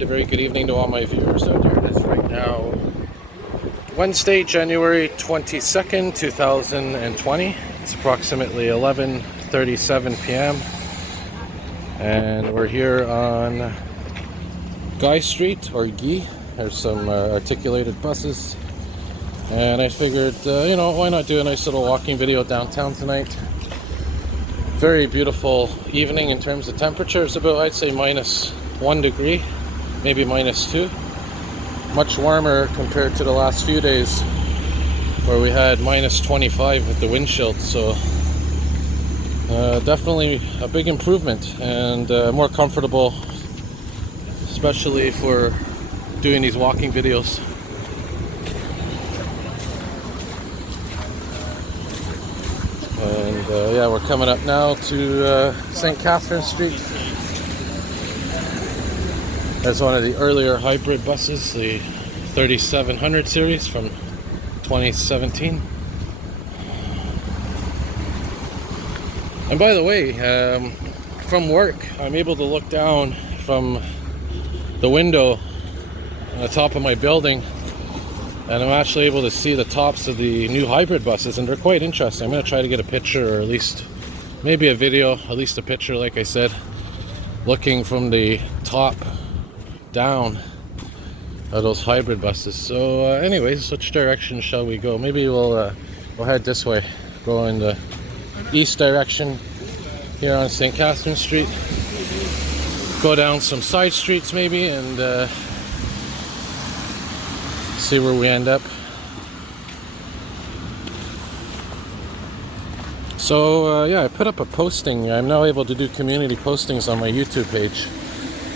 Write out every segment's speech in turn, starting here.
and a very good evening to all my viewers out there. It is right now Wednesday, January 22nd, 2020. It's approximately 11:37 p.m. and we're here on Guy Street, or Guy. There's some articulated buses, and I figured, why not do a nice little walking video downtown tonight. Very beautiful evening in terms of temperature. It's about, I'd say, -1 degree, maybe -2. Much warmer compared to the last few days where we had -25 with the wind chill. So definitely a big improvement, and more comfortable, especially for doing these walking videos. And yeah, we're coming up now to St. Catherine Street. There's one of the earlier hybrid buses, the 3700 series from 2017. And by the way, from work, I'm able to look down from the window on the top of my building, and I'm actually able to see the tops of the new hybrid buses, and they're quite interesting. I'm going to try to get a picture, or at least maybe a video, at least a picture, like I said, looking from the top down of those hybrid buses. So anyways, which direction shall we go? Maybe we'll head this way, go in the east direction here on St. Catherine Street, go down some side streets maybe, and see where we end up. So yeah, I put up a posting. I'm now able to do community postings on my YouTube page,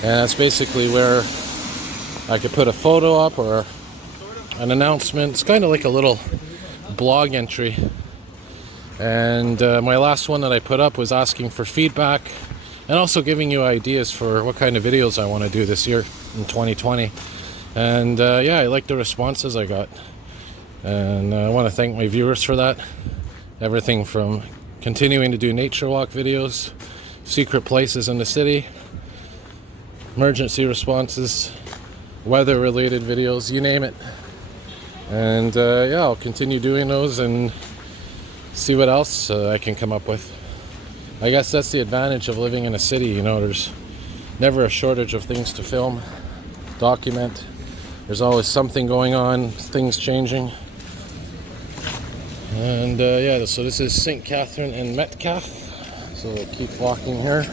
and that's basically where I could put a photo up or an announcement. It's kind of like a little blog entry. And my last one that I put up was asking for feedback and also giving you ideas for what kind of videos I want to do this year in 2020. And yeah, I like the responses I got, and I want to thank my viewers for that. Everything from continuing to do nature walk videos, secret places in the city, emergency responses, weather related videos, you name it. And yeah, I'll continue doing those and see what else I can come up with. I guess that's the advantage of living in a city, there's never a shortage of things to film, document. There's always something going on, things changing. And yeah, so this is St. Catherine and Metcalfe. So we'll keep walking here.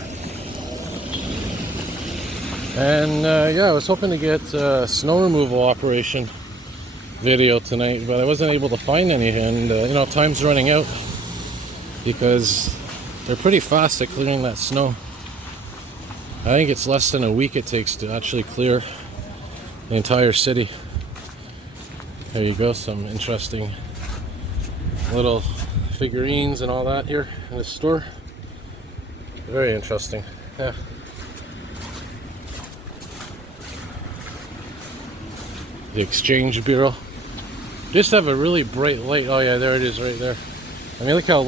And yeah, I was hoping to get a snow removal operation video tonight, but I wasn't able to find any. And time's running out because they're pretty fast at clearing that snow. I think it's less than a week it takes to actually clear the entire city. There you go, some interesting little figurines and all that here in the store. Very interesting. Yeah. The Exchange Bureau. Just have a really bright light. Oh yeah, there it is right there. I mean, look how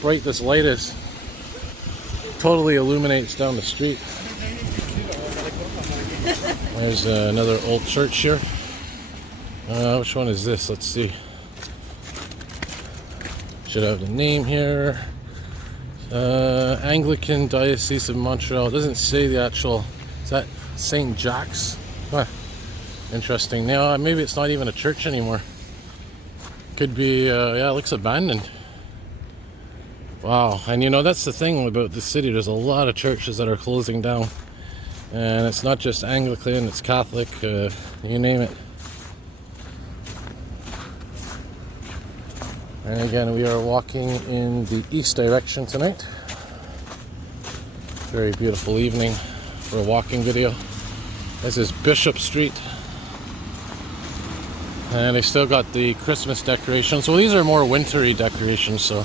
bright this light is. Totally illuminates down the street. There's another old church here. Which one is this? Let's see. Should have the name here. Anglican Diocese of Montreal. It doesn't say the actual. Is that St. Jack's? Huh. Interesting. Now maybe it's not even a church anymore. Could be. Yeah, it looks abandoned. Wow. And that's the thing about the city. There's a lot of churches that are closing down. And it's not just Anglican, it's Catholic, you name it. And again, we are walking in the east direction tonight. Very beautiful evening for a walking video. This is Bishop Street. And they still got the Christmas decorations. Well, these are more wintry decorations, so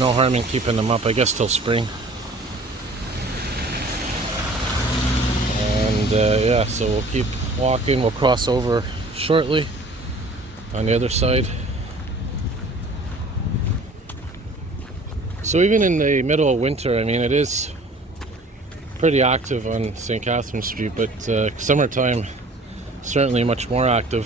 no harm in keeping them up, I guess, till spring. Yeah, so we'll keep walking. We'll cross over shortly on the other side. So even in the middle of winter, I mean, it is pretty active on St. Catherine Street, but summertime certainly much more active.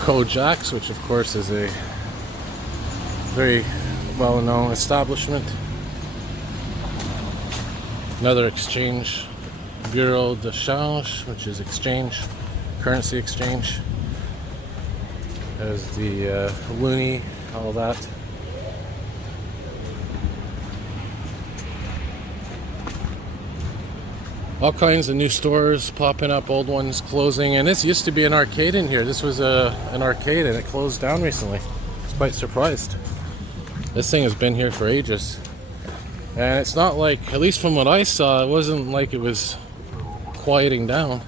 Kojak's, which of course is a very well-known establishment. Another exchange, Bureau de Change, which is exchange, currency exchange. There's the loonie, all that. All kinds of new stores popping up, old ones closing, and this used to be an arcade in here. This was an arcade and it closed down recently. I was quite surprised. This thing has been here for ages. And it's not like, at least from what I saw, it wasn't like it was quieting down.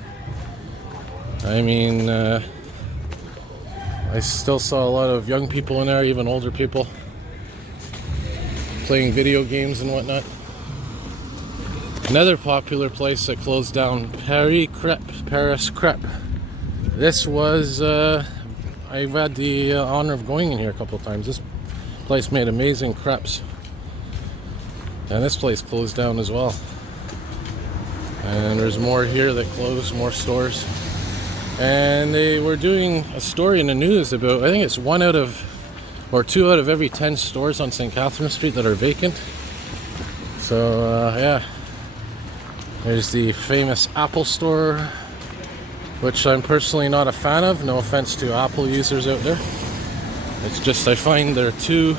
I mean, I still saw a lot of young people in there, even older people, playing video games and whatnot. Another popular place that closed down, Paris Crêpe. This was, I've had the honor of going in here a couple of times. This place made amazing crepes. And this place closed down as well. And there's more here that closed, more stores. And they were doing a story in the news about, I think it's 2 out of every 10 stores on St. Catherine Street that are vacant. So, yeah. There's the famous Apple store, which I'm personally not a fan of. No offense to Apple users out there. It's just I find they're too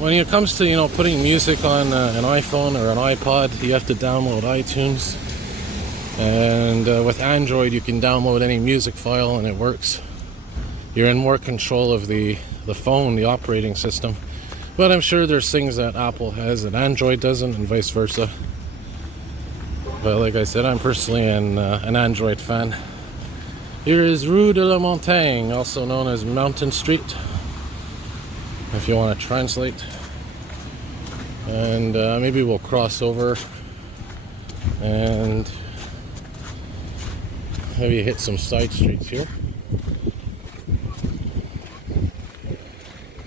when it comes to, you know, putting music on an iPhone or an iPod, you have to download iTunes. And with Android, you can download any music file and it works. You're in more control of the phone, the operating system. But I'm sure there's things that Apple has that Android doesn't, and vice versa. But like I said, I'm personally an Android fan. Here is Rue de la Montagne, also known as Mountain Street, if you want to translate. And maybe we'll cross over and maybe hit some side streets here.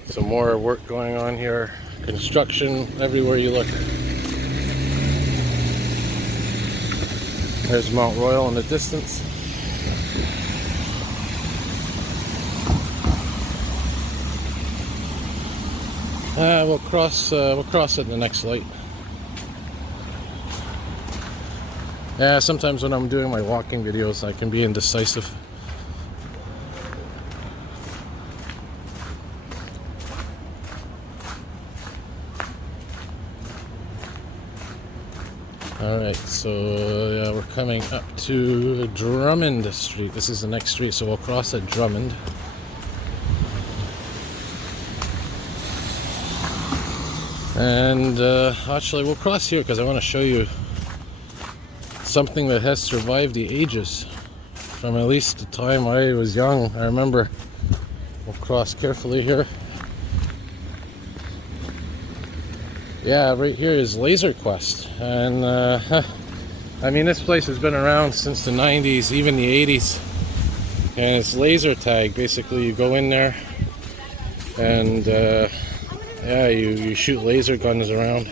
Some more work going on here. Construction everywhere you look. There's Mount Royal in the distance. We'll cross at the next light. Yeah, sometimes when I'm doing my walking videos, I can be indecisive. Alright, so yeah, we're coming up to Drummond Street. This is the next street, so we'll cross at Drummond. And actually we'll cross here because I want to show you something that has survived the ages. From at least the time I was young, I remember. We'll cross carefully here. Yeah, right here is Laser Quest, and I mean, this place has been around since the 90s, even the 80s, and it's laser tag. Basically, you go in there and yeah, you shoot laser guns around.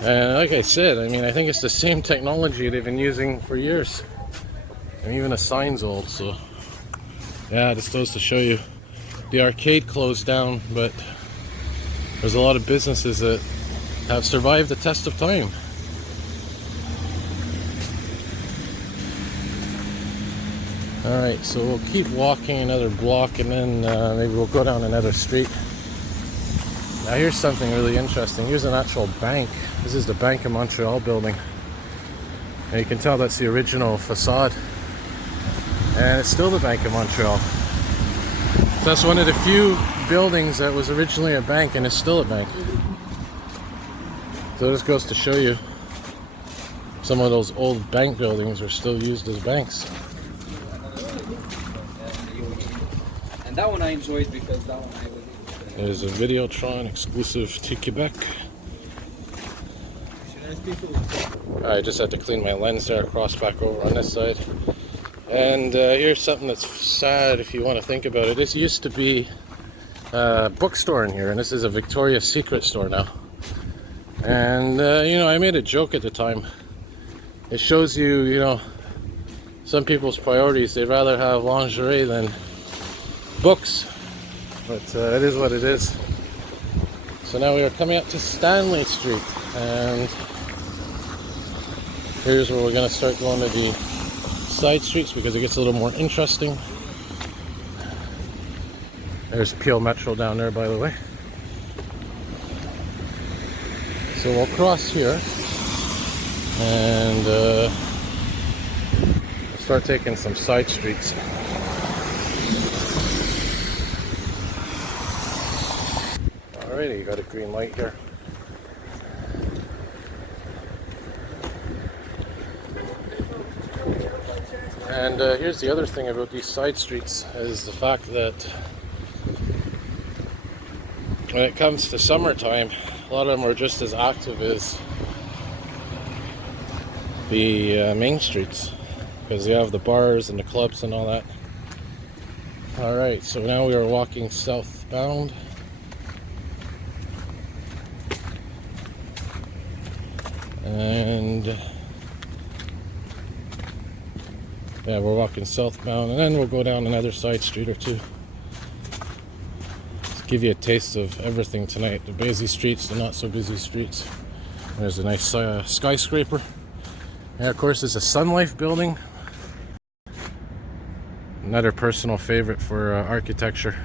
And like I said, I mean, I think it's the same technology they've been using for years, and even the sign's old. So yeah, this goes to show you. The arcade closed down, but there's a lot of businesses that have survived the test of time. Alright, so we'll keep walking another block and then maybe we'll go down another street. Now here's something really interesting. Here's an actual bank. This is the Bank of Montreal building. And you can tell that's the original facade. And it's still the Bank of Montreal. So that's one of the few buildings that was originally a bank and is still a bank. So this goes to show you some of those old bank buildings are still used as banks. And that one I enjoyed because that one I was able to... There's a Videotron exclusive to Quebec. I just had to clean my lens there, cross back over on this side. And here's something that's sad if you want to think about it. This used to be a bookstore in here, and this is a Victoria's Secret store now. And you know, I made a joke at the time. It shows you, you know, some people's priorities. They'd rather have lingerie than books, but it is what it is. So now we are coming up to Stanley Street, and here's where we're going to start going to the side streets because it gets a little more interesting. There's Peel Metro down there, by the way. So we'll cross here and start taking some side streets. Alrighty, you got a green light here. And here's the other thing about these side streets is the fact that when it comes to summertime, a lot of them are just as active as the main streets because you have the bars and the clubs and all that. Alright, so now we are walking southbound. And yeah, we're walking southbound, and then we'll go down another side street or two. Just give you a taste of everything tonight. The busy streets, the not so busy streets. There's a nice skyscraper. And of course, there's a Sun Life building. Another personal favorite for architecture.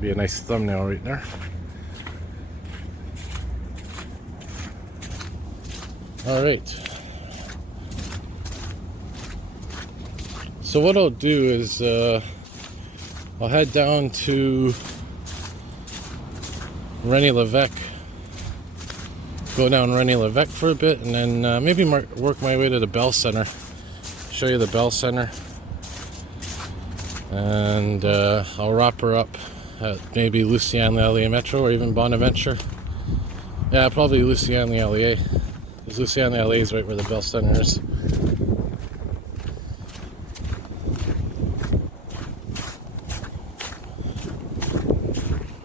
Be a nice thumbnail right there. All right. So what I'll do is I'll head down to Rennie-Levesque, go down Rennie-Levesque for a bit, and then maybe work my way to the Bell Center, show you the Bell Center, and I'll wrap her up at maybe Lucien-L'Allier Metro or even Bonaventure. Yeah, probably Lucien-L'Allier. Because Lucien-L'Allier is right where the Bell Center is.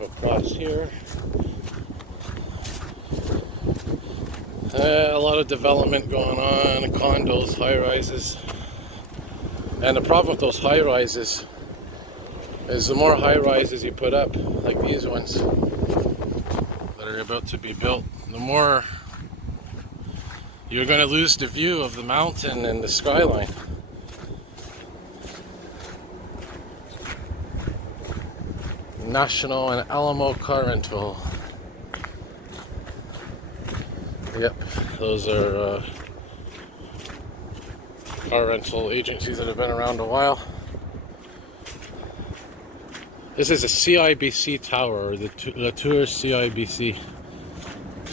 Across here. A lot of development going on, condos, high-rises. And the problem with those high-rises is the more high-rises you put up, like these ones that are about to be built, the more you're going to lose the view of the mountain and the skyline. National and Alamo car rental. Yep, those are car rental agencies that have been around a while. This is a CIBC tower, or the Tour CIBC,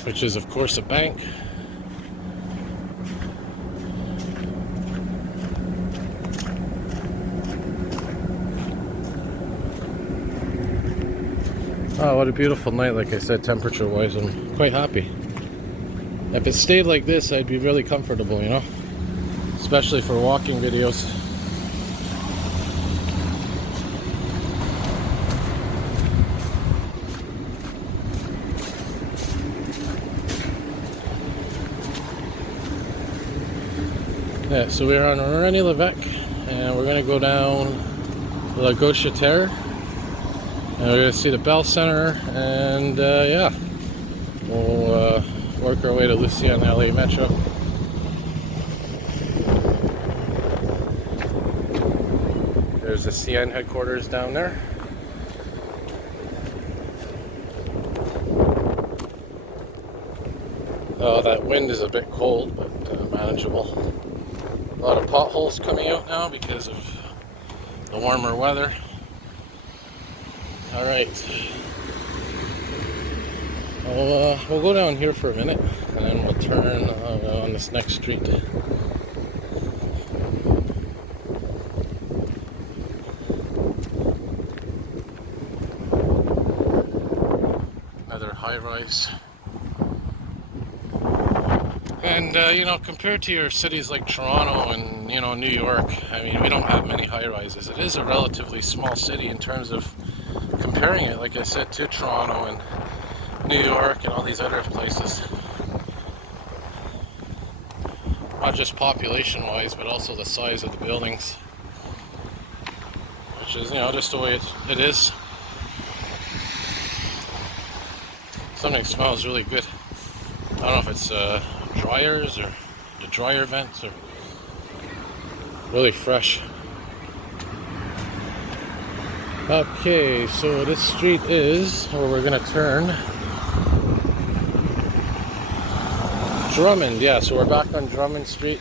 which is of course a bank. Oh, what a beautiful night, like I said, temperature-wise. I'm quite happy. If it stayed like this, I'd be really comfortable, you know? Especially for walking videos. Yeah, so we're on Rennie-Levesque, and we're going to go down La Gauchetière. And we're going to see the Bell Center, and yeah, we'll work our way to Lucien-L'Allier Metro. There's the CN headquarters down there. Oh, that wind is a bit cold, but manageable. A lot of potholes coming out now because of the warmer weather. Alright, we'll go down here for a minute and then we'll turn on this next street. Another high-rise. And you know, compared to your cities like Toronto and you know New York, I mean, we don't have many high-rises. It is a relatively small city in terms of comparing it, like I said, to Toronto and New York and all these other places. Not just population-wise, but also the size of the buildings, which is, you know, just the way it is. Something smells really good. I don't know if it's dryers or the dryer vents, or really fresh. Okay, so this street is where we're gonna turn. Drummond, yeah, so we're back on Drummond Street.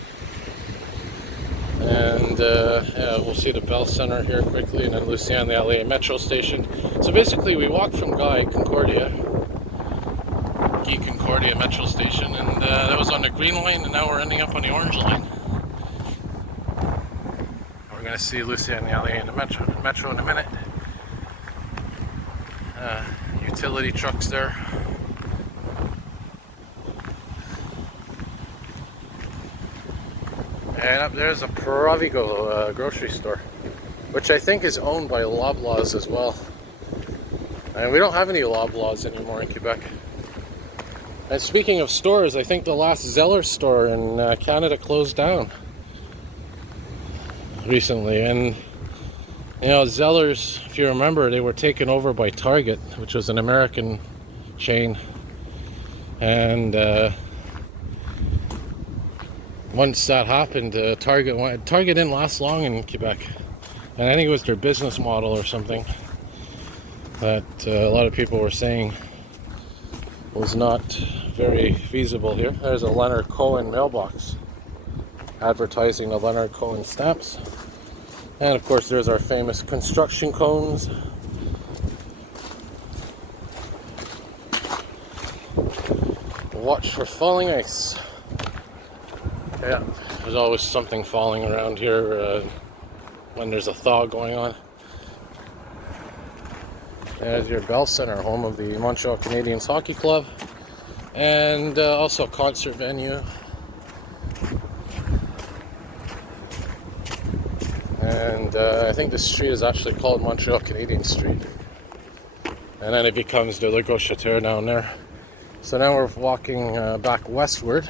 And yeah, we'll see the Bell Center here quickly, and then Lucien-L'Allier Metro Station. So basically we walked from Guy Concordia Metro Station, and that was on the green line, and now we're ending up on the orange line. We're going to see Lucien-L'Allier in the metro in a minute. Utility trucks there. And up there's a Provigo grocery store, which I think is owned by Loblaws as well. And we don't have any Loblaws anymore in Quebec. And speaking of stores, I think the last Zeller store in Canada closed down recently. And you know, Zellers, if you remember, they were taken over by Target, which was an American chain. And once that happened, Target didn't last long in Quebec. And I think it was their business model or something that a lot of people were saying was not very feasible here. There's a Leonard Cohen mailbox advertising the Leonard Cohen stamps. And of course there's our famous construction cones. Watch for falling ice. Yeah, there's always something falling around here when there's a thaw going on. There's your Bell Center, home of the Montreal Canadiens Hockey Club, and also a concert venue. And I think this street is actually called Montreal Canadiens Street. And then it becomes the Le Gauchetière down there. So now we're walking back westward.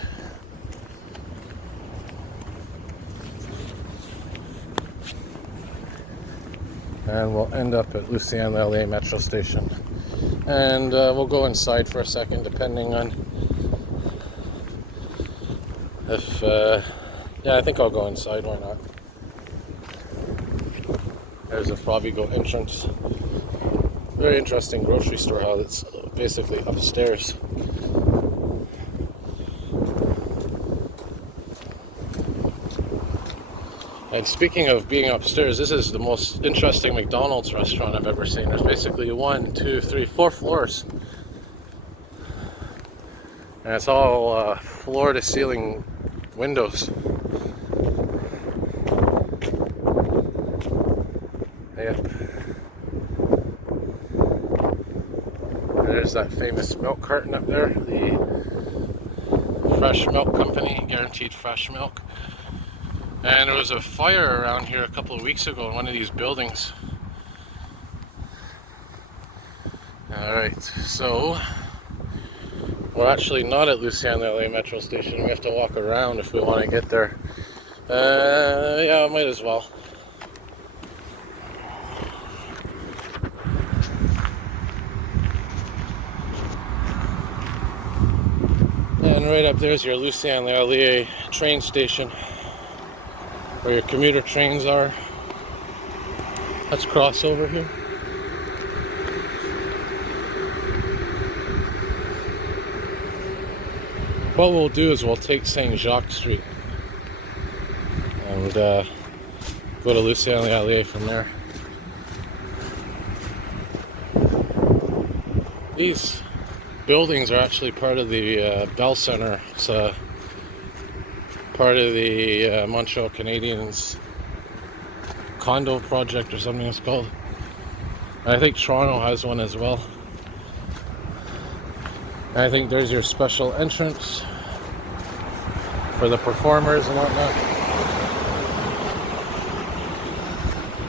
And we'll end up at Lucien-L'Allier Metro Station. And we'll go inside for a second, depending on if... yeah, I think I'll go inside, why not? There's a Provigo entrance. Very interesting grocery store, how it's basically upstairs. And speaking of being upstairs, this is the most interesting McDonald's restaurant I've ever seen. There's basically 1, 2, 3, 4 floors. And it's all floor-to-ceiling windows. Yep. There's that famous milk carton up there. The Fresh Milk Company, guaranteed fresh milk. And there was a fire around here a couple of weeks ago in one of these buildings. Alright, so we're actually not at Lucien-L'Allier Metro Station. We have to walk around if we want to get there. Yeah, might as well. And right up there's your Lucien-L'Allier train station, where your commuter trains are. Let's cross over here. What we'll do is we'll take Saint Jacques Street and go to Lucien-L'Allier from there. These buildings are actually part of the Bell Center. It's part of the Montreal Canadiens condo project or something it's called. And I think Toronto has one as well. And I think there's your special entrance for the performers and whatnot.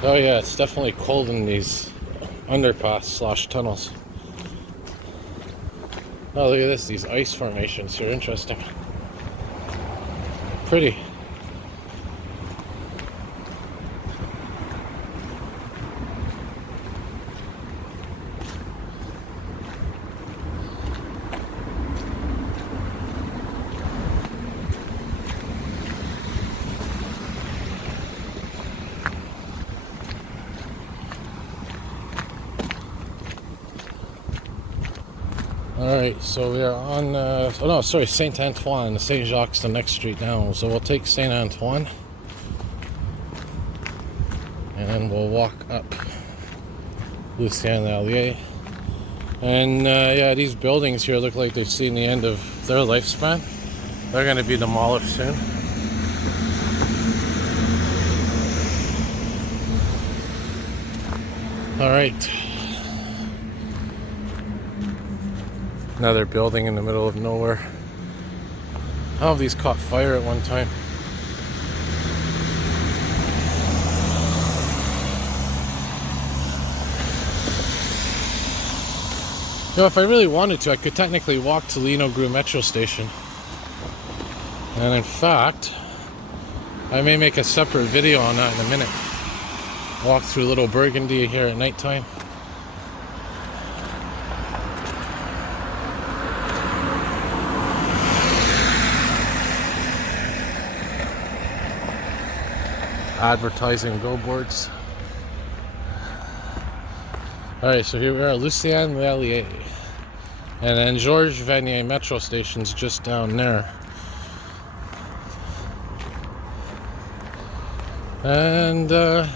Oh yeah, it's definitely cold in these underpass / tunnels. Oh, look at this, these ice formations are interesting. Pretty. Alright, so we are on, oh no, sorry, Saint Antoine. Saint Jacques the next street down. So we'll take Saint Antoine. And then we'll walk up Lucien-L'Allier. And yeah, these buildings here look like they've seen the end of their lifespan. They're going to be demolished soon. Alright. Another building in the middle of nowhere. How have these caught fire at one time? You know, if I really wanted to, I could technically walk to Lino Gru metro station. And in fact, I may make a separate video on that in a minute. Walk through Little Burgundy here at nighttime. Advertising billboards. Alright, so here we are, Lucien-L'Allier. And then Georges Vanier metro station's just down there. And yeah,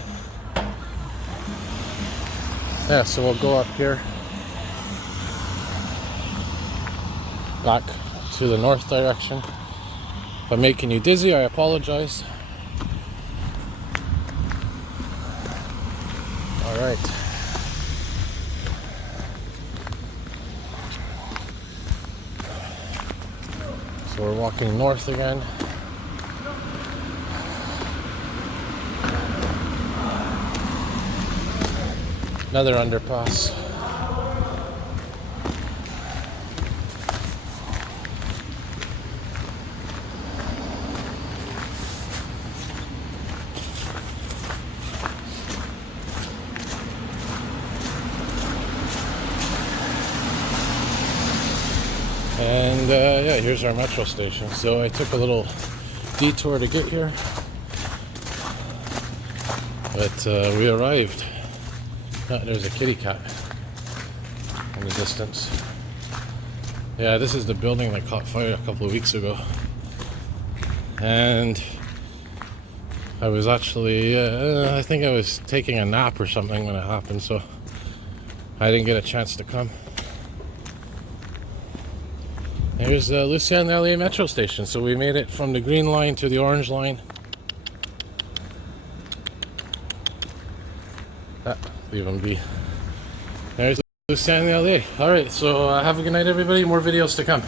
so we'll go up here. Back to the north direction. If I'm making you dizzy, I apologize. Alright. So we're walking north again. Another underpass. And yeah, here's our metro station. So I took a little detour to get here, but we arrived. There's a kitty cat in the distance. Yeah, this is the building that caught fire a couple of weeks ago. And I was actually, I think I was taking a nap or something when it happened, so I didn't get a chance to come. Here's the Lucien-L'Allier metro station. So we made it from the green line to the orange line. Leave them be. There's Lucien-L'Allier. Alright, so have a good night, everybody. More videos to come.